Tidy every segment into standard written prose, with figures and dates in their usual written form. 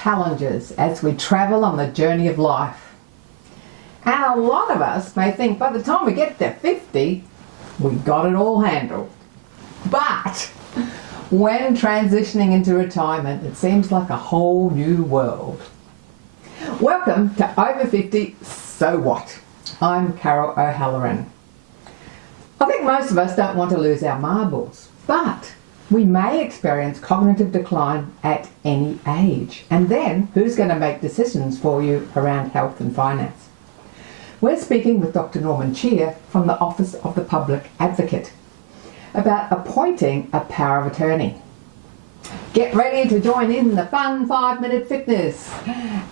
challenges as we travel on the journey of life. And a lot of us may think by the time we get to 50, we've got it all handled. But when transitioning into retirement, it seems like a whole new world. Welcome to Over 50, So What? I'm Carol O'Halloran. I think most of us don't want to lose our marbles, but we may experience cognitive decline at any age. And then, who's going to make decisions for you around health and finance? We're speaking with Dr Norman Chia from the Office of the Public Advocate about appointing a power of attorney. Get ready to join in the fun 5-minute fitness.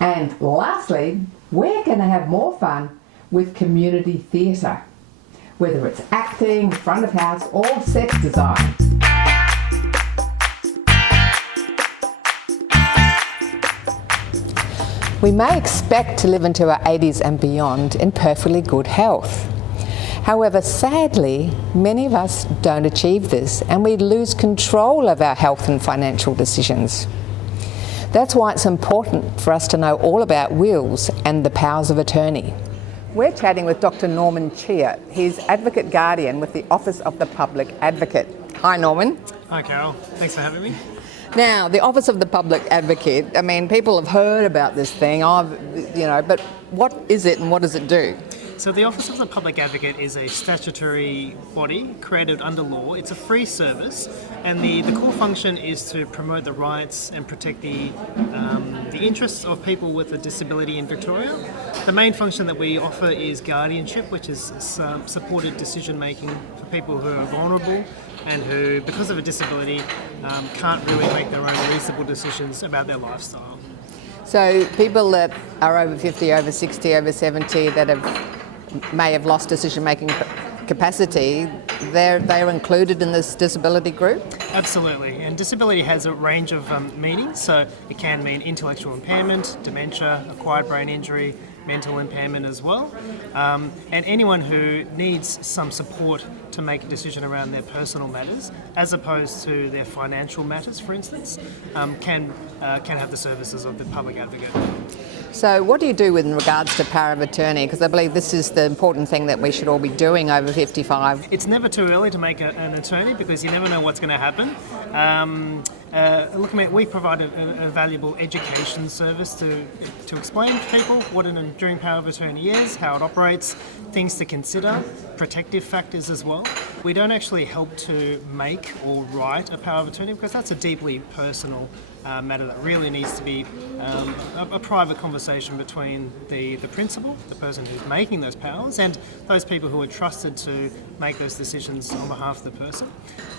And lastly, we're going to have more fun with community theatre, whether it's acting, front of house or set design. We may expect to live into our 80s and beyond in perfectly good health. However, sadly, many of us don't achieve this and we lose control of our health and financial decisions. That's why it's important for us to know all about wills and the powers of attorney. We're chatting with Dr Norman Chia. He's Advocate Guardian with the Office of the Public Advocate. Hi Norman. Hi Carol, thanks for having me. Now, the Office of the Public Advocate, I mean, people have heard about this thing, but what is it and what does it do? So the Office of the Public Advocate is a statutory body created under law. It's a free service, and the core function is to promote the rights and protect the interests of people with a disability in Victoria. The main function that we offer is guardianship, which is supported decision making for people who are vulnerable and who, because of a disability, can't really make their own reasonable decisions about their lifestyle. So people that are over 50, over 60, over 70 that may have lost decision-making capacity, they're included in this disability group? Absolutely, and disability has a range of meanings, so it can mean intellectual impairment, dementia, acquired brain injury, mental impairment as well, and anyone who needs some support to make a decision around their personal matters, as opposed to their financial matters, for instance, can have the services of the public advocate. So what do you do in regards to power of attorney? Because I believe this is the important thing that we should all be doing over 55. It's never too early to make an attorney because you never know what's going to happen. We provide a valuable education service to explain to people what an enduring power of attorney is, how it operates, things to consider, protective factors as well. We don't actually help to make or write a power of attorney because that's a deeply personal matter that really needs to be a private conversation between the principal, the person who's making those powers, and those people who are trusted to make those decisions on behalf of the person.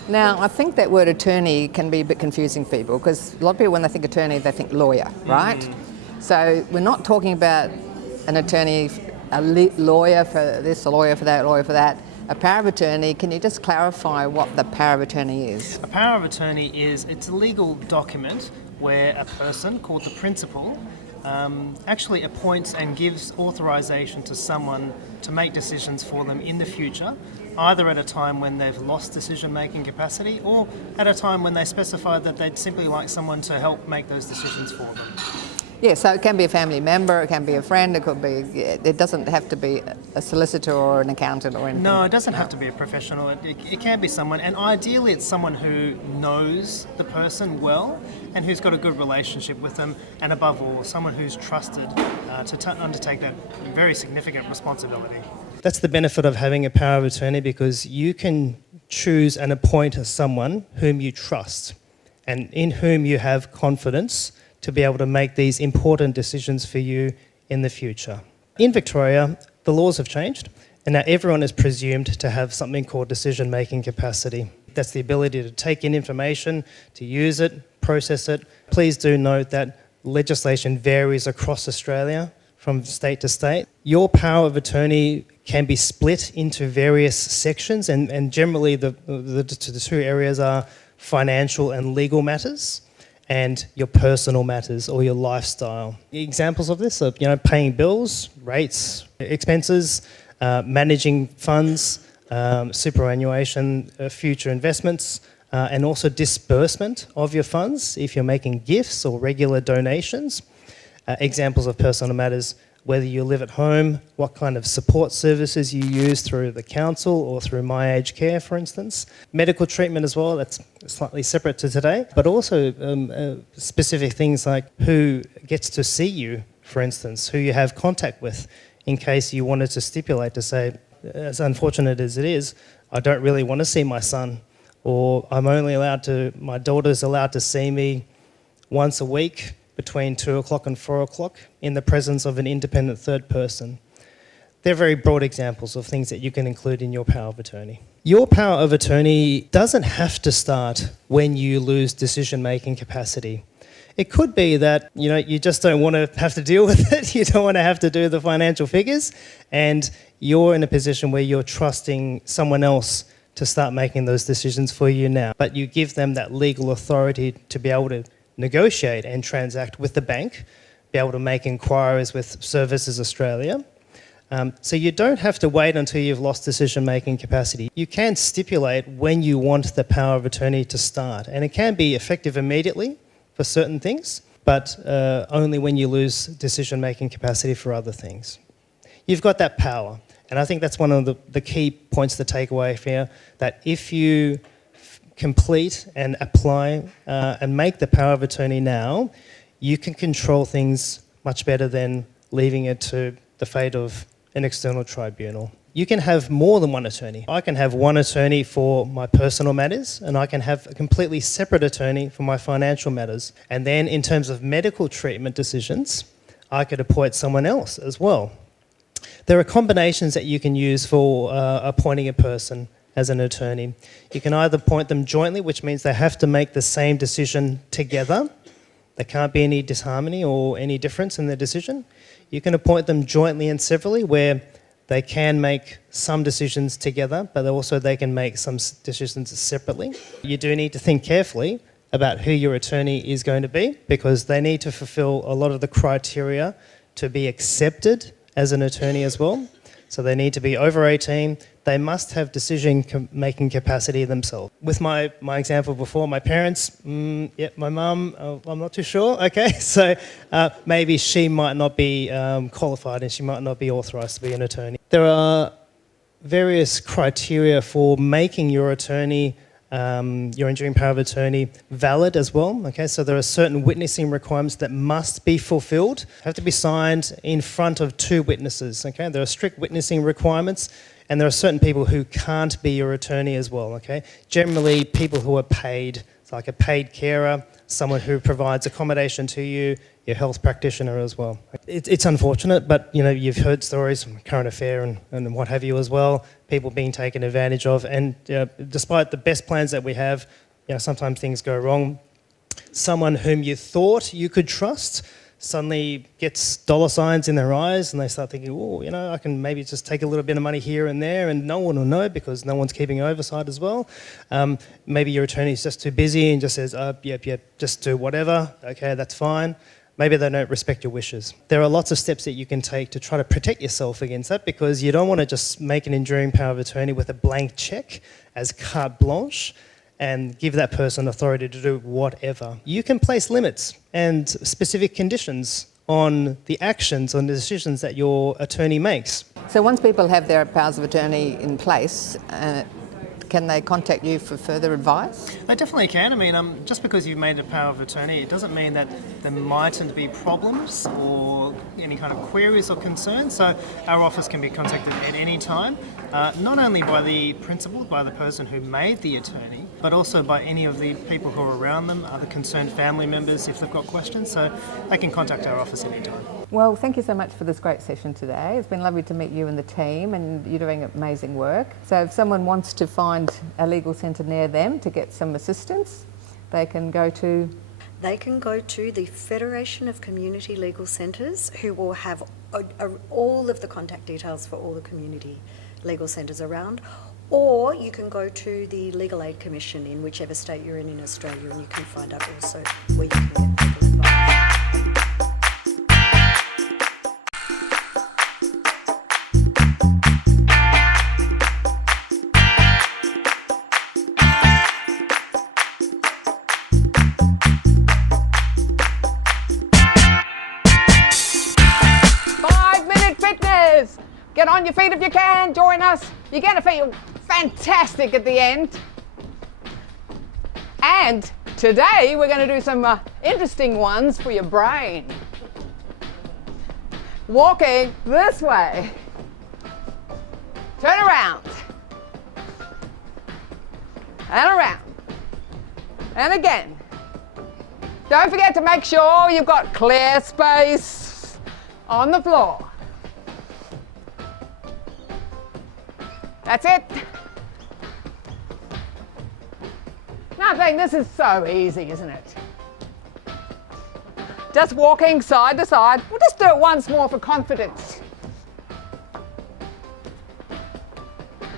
Now, I think that word attorney can be a bit confusing for people because a lot of people, when they think attorney, they think lawyer, right? So we're not talking about an attorney, a lawyer for this, a lawyer for that, a lawyer for that. A power of attorney, can you just clarify what the power of attorney is? A power of attorney it's a legal document where a person called the principal actually appoints and gives authorisation to someone to make decisions for them in the future, either at a time when they've lost decision-making capacity or at a time when they specify that they'd simply like someone to help make those decisions for them. Yeah, so it can be a family member, it can be a friend, it doesn't have to be a solicitor or an accountant or anything. No, it doesn't have to be a professional. It can be someone, and ideally it's someone who knows the person well and who's got a good relationship with them, and above all, someone who's trusted to undertake that very significant responsibility. That's the benefit of having a power of attorney, because you can choose and appoint someone whom you trust and in whom you have confidence to be able to make these important decisions for you in the future. In Victoria, the laws have changed, and now everyone is presumed to have something called decision-making capacity. That's the ability to take in information, to use it, process it. Please do note that legislation varies across Australia from state to state. Your power of attorney can be split into various sections, and generally the two areas are financial and legal matters, and your personal matters or your lifestyle. Examples of this are, paying bills, rates, expenses, managing funds, superannuation, future investments, and also disbursement of your funds if you're making gifts or regular donations. Examples of personal matters: whether you live at home, what kind of support services you use through the council or through My Aged Care, for instance. Medical treatment as well, that's slightly separate to today, but also specific things like who gets to see you, for instance, who you have contact with, in case you wanted to stipulate to say, as unfortunate as it is, I don't really want to see my son, or my daughter's allowed to see me once a week between 2 o'clock and 4 o'clock in the presence of an independent third person. They're very broad examples of things that you can include in your power of attorney. Your power of attorney doesn't have to start when you lose decision-making capacity. It could be that you just don't want to have to deal with it, you don't want to have to do the financial figures, and you're in a position where you're trusting someone else to start making those decisions for you now. But you give them that legal authority to be able to negotiate and transact with the bank, be able to make inquiries with Services Australia. So you don't have to wait until you've lost decision-making capacity. You can stipulate when you want the power of attorney to start, and it can be effective immediately for certain things, but only when you lose decision-making capacity for other things. You've got that power, and I think that's one of the key points to take away here, that if you complete and apply and make the power of attorney now, you can control things much better than leaving it to the fate of an external tribunal. You can have more than one attorney. I can have one attorney for my personal matters, and I can have a completely separate attorney for my financial matters. And then in terms of medical treatment decisions, I could appoint someone else as well. There are combinations that you can use for appointing a person as an attorney. You can either appoint them jointly, which means they have to make the same decision together. There can't be any disharmony or any difference in their decision. You can appoint them jointly and severally, where they can make some decisions together, but also they can make some decisions separately. You do need to think carefully about who your attorney is going to be, because they need to fulfil a lot of the criteria to be accepted as an attorney as well. So they need to be over 18. They must have decision-making capacity themselves. With my example before, my parents, my mum, I'm not too sure, okay? So maybe she might not be qualified and she might not be authorised to be an attorney. There are various criteria for making your attorney, your enduring power of attorney, valid as well, okay? So there are certain witnessing requirements that must be fulfilled, have to be signed in front of 2 witnesses, okay? There are strict witnessing requirements, and there are certain people who can't be your attorney as well, okay? Generally, people who are paid, like a paid carer, someone who provides accommodation to you, your health practitioner as well. It's unfortunate, but you've heard stories from Current Affair and what have you as well, people being taken advantage of, and despite the best plans that we have, sometimes things go wrong. Someone whom you thought you could trust suddenly gets dollar signs in their eyes, and they start thinking, I can maybe just take a little bit of money here and there, and no one will know because no one's keeping oversight as well. Maybe your attorney's just too busy and just says, yep, just do whatever, okay, that's fine. Maybe they don't respect your wishes. There are lots of steps that you can take to try to protect yourself against that, because you don't want to just make an enduring power of attorney with a blank cheque as carte blanche and give that person authority to do whatever. You can place limits and specific conditions on the actions, on the decisions that your attorney makes. So once people have their powers of attorney in place, can they contact you for further advice? They definitely can. I mean, just because you've made a power of attorney, it doesn't mean that there mightn't be problems or any kind of queries or concerns. So our office can be contacted at any time, not only by the principal, by the person who made the attorney, but also by any of the people who are around them, other concerned family members if they've got questions. So they can contact our office anytime. Well, thank you so much for this great session today. It's been lovely to meet you and the team, and you're doing amazing work. So if someone wants to find a legal centre near them to get some assistance, they can go to... They can go to the Federation of Community Legal Centres, who will have all of the contact details for all the community legal centres around, or you can go to the Legal Aid Commission in whichever state you're in Australia, and you can find out also where you can get legal advice. your feet if you can. Join us. You're going to feel fantastic at the end. And today we're going to do some interesting ones for your brain. Walking this way. Turn around. And around. And again. Don't forget to make sure you've got clear space on the floor. That's it. Nothing. This is so easy, isn't it? Just walking side to side. We'll just do it once more for confidence.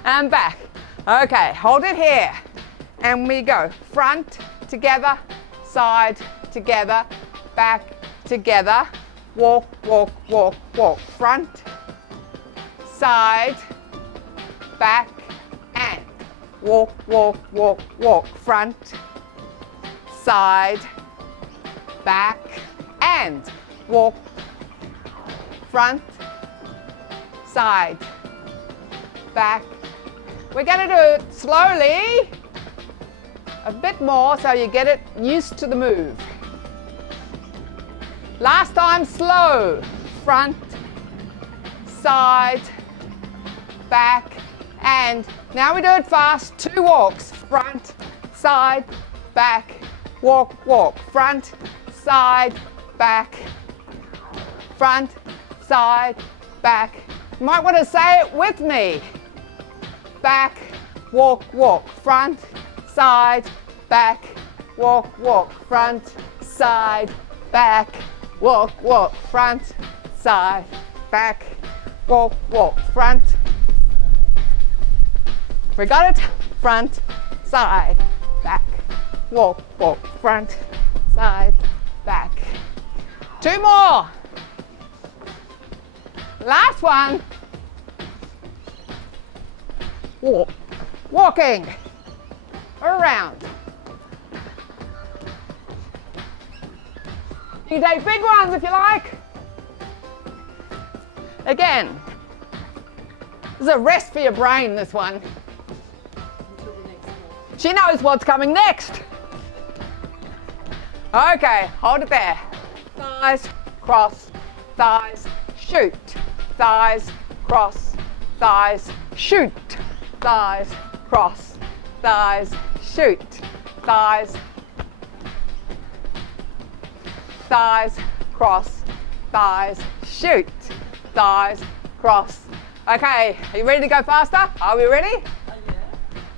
And back. Okay, hold it here. And we go front, together, side, together, back, together. Walk, walk, walk, walk. Front, side, back, and walk, walk, walk, walk. Front, side, back, and walk. Front, side, back. We're going to do it slowly, a bit more so you get it used to the move. Last time, slow. Front, side, back, and now we do it fast. 2 walks. Front, side, back, walk, walk. Front, side, back, front, side, back. You might want to say it with me. Back, walk, walk. Front, side, back, walk, walk. Front, side, back, walk, walk. Front, side, back, walk, walk. Front. We got it? Front, side, back, walk, walk. Front, side, back. 2 more. Last one. Walk. Walking around. You can take big ones if you like. Again, this is a rest for your brain, this one. She knows what's coming next. Okay, hold it there. Thighs, cross, thighs, shoot. Thighs, cross, thighs, shoot. Thighs, cross, thighs, shoot. Thighs, thighs, cross, thighs, shoot. Thighs, cross. Okay, are you ready to go faster? Are we ready?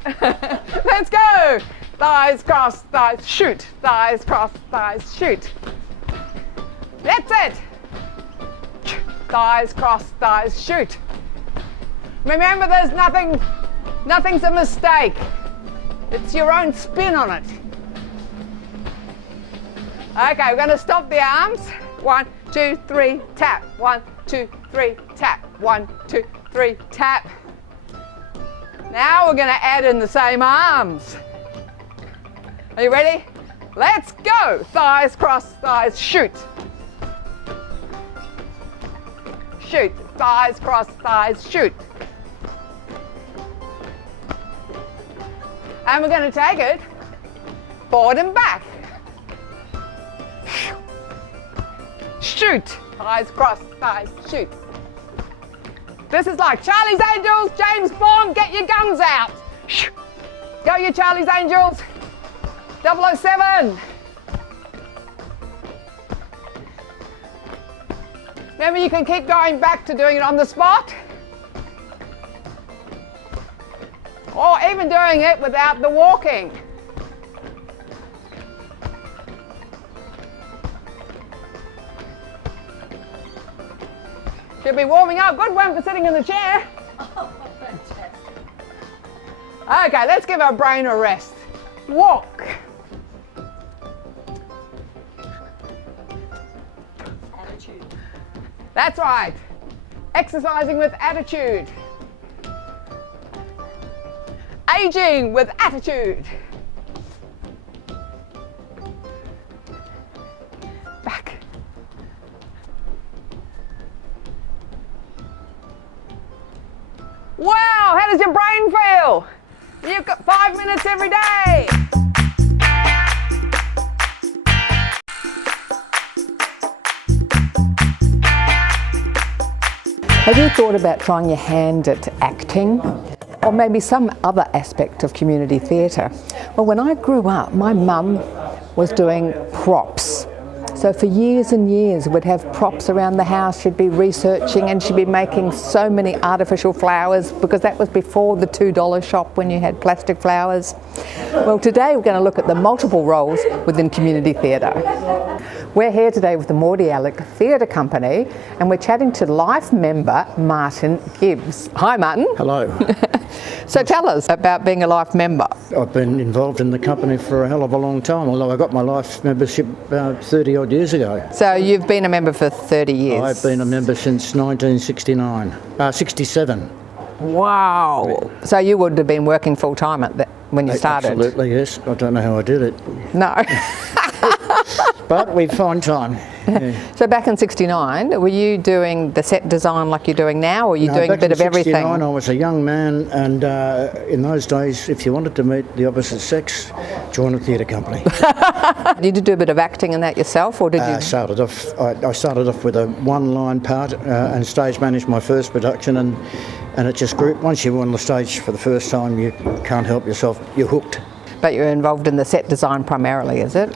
Yeah. Let's go. Thighs, cross, thighs, shoot. Thighs, cross, thighs, shoot. That's it. Thighs, cross, thighs, shoot. Remember, there's nothing's a mistake. It's your own spin on it. Okay, we're going to stop the arms. 1, 2, 3, tap. 1, 2, 3, tap. 1, 2, 3, tap. Now we're going to add in the same arms. Are you ready? Let's go. Thighs, cross, thighs, shoot. Shoot. Thighs, cross, thighs, shoot. And we're going to take it forward and back. Shoot. Thighs, cross, thighs, shoot. This is like Charlie's Angels, James Bond, get your guns out. Go you Charlie's Angels. 007. Remember, you can keep going back to doing it on the spot. Or even doing it without the walking. Should be warming up. Good one for sitting in the chair. Oh, fantastic. Okay, let's give our brain a rest. Walk. Attitude. That's right. Exercising with attitude. Aging with attitude. Back. Now, how does your brain feel? You've got 5 minutes every day. Have you thought about trying your hand at acting? Or maybe some other aspect of community theatre? Well, when I grew up, my mum was doing props. So for years and years we'd have props around the house. She'd be researching and she'd be making so many artificial flowers, because that was before the $2 shop when you had plastic flowers. Well, today we're going to look at the multiple roles within community theatre. We're here today with the Mornington Theatre Company and we're chatting to Life member Martin Gibbs. Hi Martin. Hello. So tell us about being a Life member. I've been involved in the company for a hell of a long time, although I got my Life membership 30 odd years ago. So you've been a member for 30 years? I've been a member since 67. Wow. So you would have been working full time when you started? Absolutely, yes. I don't know how I did it. No. But we find time. Yeah. So back in 69, were you doing the set design like you're doing now, or were you doing a bit of everything? Back in 69 I was a young man, and in those days, if you wanted to meet the opposite sex, join a theatre company. Did you do a bit of acting in that yourself, or did you? I started off with a one-line part and stage managed my first production, and it just grew. Once you're on the stage for the first time, you can't help yourself. You're hooked. But you're involved in the set design primarily, is it?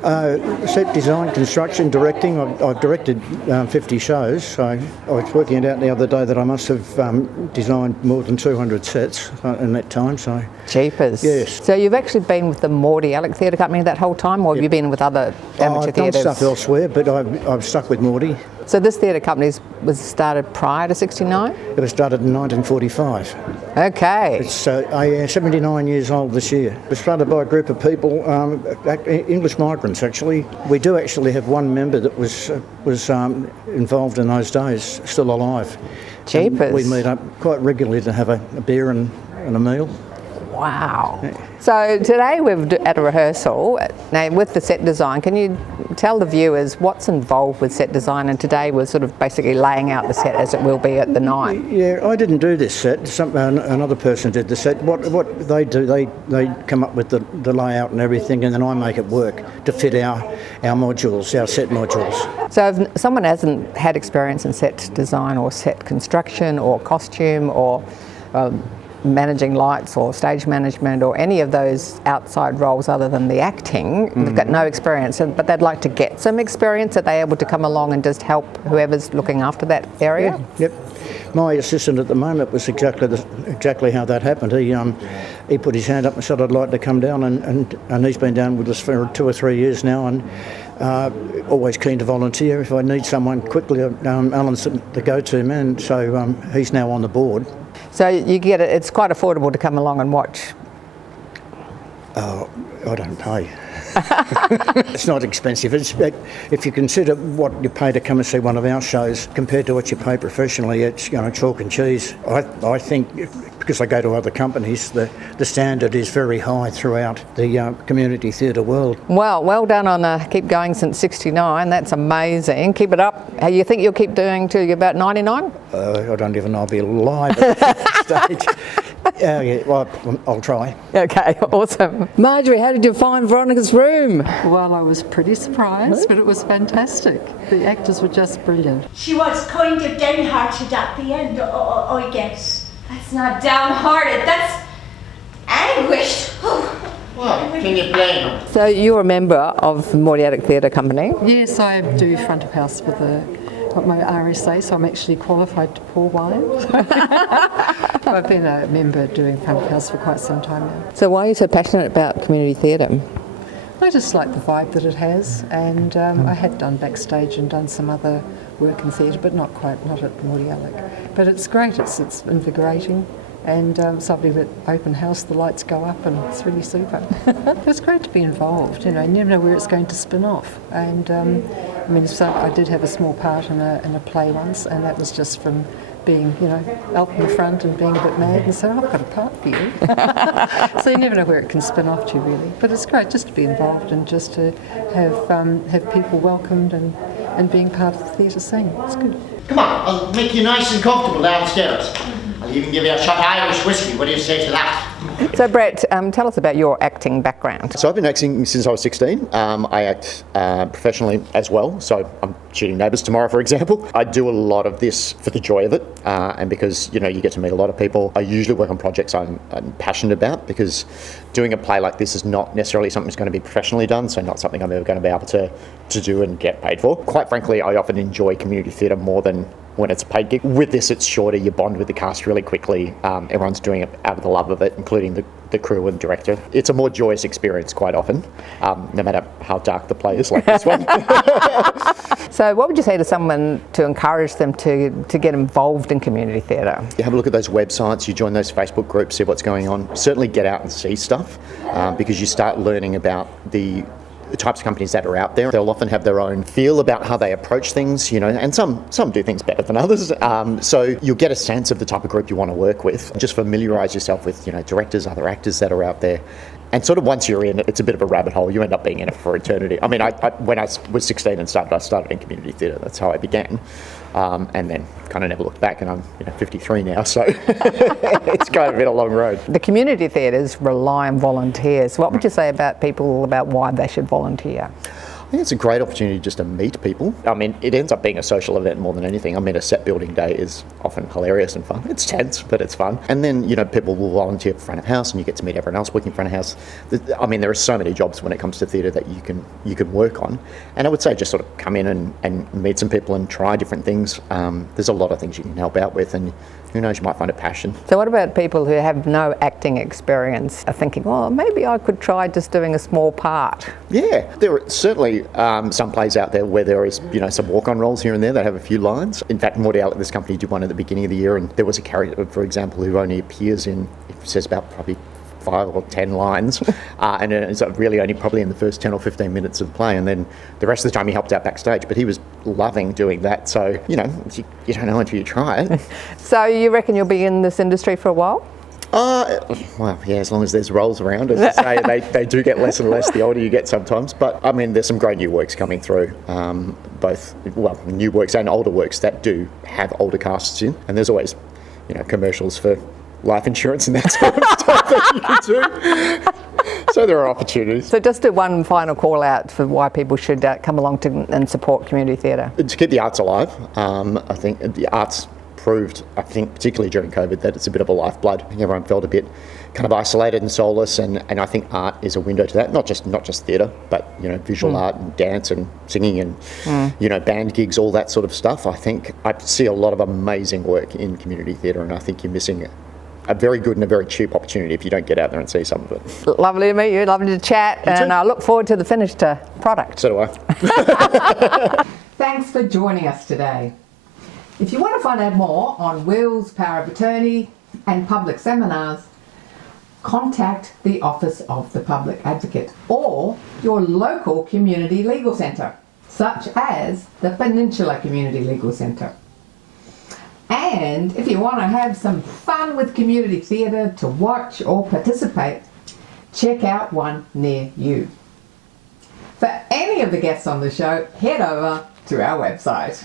Set design, construction, directing. I've directed 50 shows. So I was working it out the other day that I must have designed more than 200 sets in that time. So Jeepers. Yes. So you've actually been with the Mornington Theatre Company that whole time, or have you been with other amateur theatres? I've done stuff elsewhere, but I've stuck with Morty. So this theatre company was started prior to 69? It was started in 1945. Okay. It's 79 years old this year. It was started by a group of people, English migrants actually. We do actually have one member that was involved in those days, still alive. Jeepers. We meet up quite regularly to have a beer and a meal. Wow. So today we're at a rehearsal. Now with the set design, can you tell the viewers what's involved with set design? And today we're sort of basically laying out the set as it will be at the night. Yeah, I didn't do this set. Another person did the set. What they do, they come up with the layout and everything, and then I make it work to fit our modules, our set modules. So if someone hasn't had experience in set design or set construction or costume or managing lights or stage management or any of those outside roles other than the acting, they've got no experience, but they'd like to get some experience, are they able to come along and just help whoever's looking after that area? Yeah, yep. My assistant at the moment was exactly how that happened. He put his hand up and said, I'd like to come down, and he's been down with us for 2 or 3 years now, and always keen to volunteer. If I need someone quickly, Alan's the go-to man, so he's now on the board. So you get it, it's quite affordable to come along and watch. I don't pay. It's not expensive. If you consider what you pay to come and see one of our shows compared to what you pay professionally, it's chalk and cheese. I think because I go to other companies, the standard is very high throughout the community theatre world. Well done on keep going since 69. That's amazing. Keep it up. You think you'll keep doing till you're about 99? I don't even know I'll be alive at that stage. Yeah, well, I'll try. Okay, awesome. Marjorie, how did you find Veronica's room? Well, I was pretty surprised, but it was fantastic. The actors were just brilliant. She was kind of downhearted at the end, I guess. That's not downhearted, that's anguished. Well, can you blame them? So you're a member of the Mornington Theatre Company? Yes, I do front of house with my RSA, so I'm actually qualified to pour wine. I've been a member doing front of house for quite some time now. So why are you so passionate about community theatre? I just like the vibe that it has, and I had done backstage and done some other work in theatre, but not at Mornington. But it's great, it's invigorating, and it's lovely with open house, the lights go up and it's really super. It's great to be involved, you never know where it's going to spin off. And I did have a small part in a play once, and that was just from being, out in the front and being a bit mad and saying, I've got a part for you. So you never know where it can spin off to, really. But it's great just to be involved and just to have people welcomed and being part of the theatre scene. It's good. Come on, I'll make you nice and comfortable downstairs. I'll even give you a shot of Irish whiskey. What do you say to that? So Brett, tell us about your acting background. So I've been acting since I was 16. I act professionally as well. So I'm shooting Neighbours tomorrow, for example. I do a lot of this for the joy of it, and because you get to meet a lot of people. I usually work on projects I'm passionate about, because doing a play like this is not necessarily something that's going to be professionally done, so not something I'm ever going to be able to do and get paid for. Quite frankly, I often enjoy community theatre more than when it's a paid gig. With this, it's shorter. You bond with the cast really quickly. Everyone's doing it out of the love of it, including the crew and director. It's a more joyous experience quite often, no matter how dark the play is like this one. So what would you say to someone to encourage them to get involved in community theatre? You have a look at those websites, you join those Facebook groups, see what's going on. Certainly get out and see stuff, because you start learning about the types of companies that are out there. They'll often have their own feel about how they approach things, and some do things better than others. So you'll get a sense of the type of group you want to work with. Just familiarise yourself with, directors, other actors that are out there. And sort of once you're in it, it's a bit of a rabbit hole. You end up being in it for eternity. I mean, when I was 16 and I started in community theatre. That's how I began. And then kind of never looked back, and I'm 53 now, so it's kind of been a long road. The community theatres rely on volunteers. What would you say about people, about why they should volunteer? I think it's a great opportunity just to meet people. I mean, it ends up being a social event more than anything. I mean, a set building day is often hilarious and fun. It's tense, but it's fun. And then, people will volunteer for front of house, and you get to meet everyone else working front of house. I mean, there are so many jobs when it comes to theatre that you can work on. And I would say just sort of come in and meet some people and try different things. There's a lot of things you can help out with, and who knows, you might find a passion. So what about people who have no acting experience are thinking, well, maybe I could try just doing a small part? Yeah, there are certainly some plays out there where there is, some walk-on roles here and there that have a few lines. In fact, Mordial at this company did one at the beginning of the year, and there was a character, for example, who only appears in, it says about probably 5 or 10 lines, and it's really only probably in the first 10 or 15 minutes of the play, and then the rest of the time he helped out backstage, but he was loving doing that. So, you don't know until you try it. So you reckon you'll be in this industry for a while? Well, yeah, as long as there's roles around. As I say, they do get less and less the older you get sometimes. But, I mean, there's some great new works coming through, both new works and older works that do have older casts in. And there's always, commercials for life insurance and that sort of stuff that you can do. So there are opportunities. So just do one final call out for why people should come along and support community theatre. To keep the arts alive. I think the arts proved, particularly during COVID, that it's a bit of a lifeblood. I think everyone felt a bit kind of isolated and soulless, and I think art is a window to that. Not just theatre, but visual art and dance and singing and band gigs, all that sort of stuff. I think I see a lot of amazing work in community theatre, and I think you're missing a very good and a very cheap opportunity if you don't get out there and see some of it. Lovely to meet you, lovely to chat, and I look forward to the finished product. So do I. Thanks for joining us today. If you want to find out more on wills, power of attorney and public seminars, contact the Office of the Public Advocate or your local community legal centre, such as the Peninsula Community Legal Centre. And if you want to have some fun with community theatre to watch or participate, check out one near you. For any of the guests on the show, head over to our website.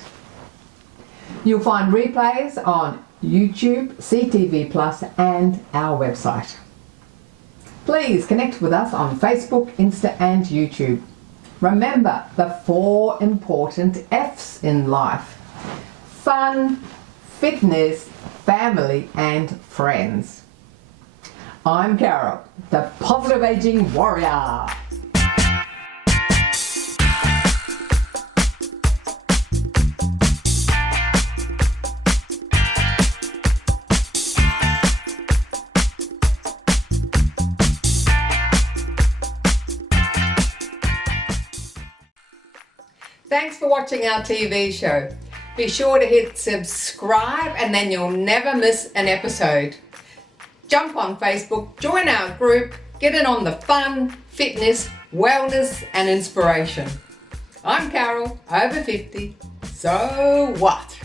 You'll find replays on YouTube, CTV Plus and our website. Please connect with us on Facebook, Insta and YouTube. Remember the 4 important F's in life: fun, fitness, family and friends. I'm Carol, the Positive Aging Warrior. Thanks for watching our TV show. Be sure to hit subscribe and then you'll never miss an episode. Jump on Facebook, join our group, get in on the fun, fitness, wellness and inspiration. I'm Carol, over 50, so what?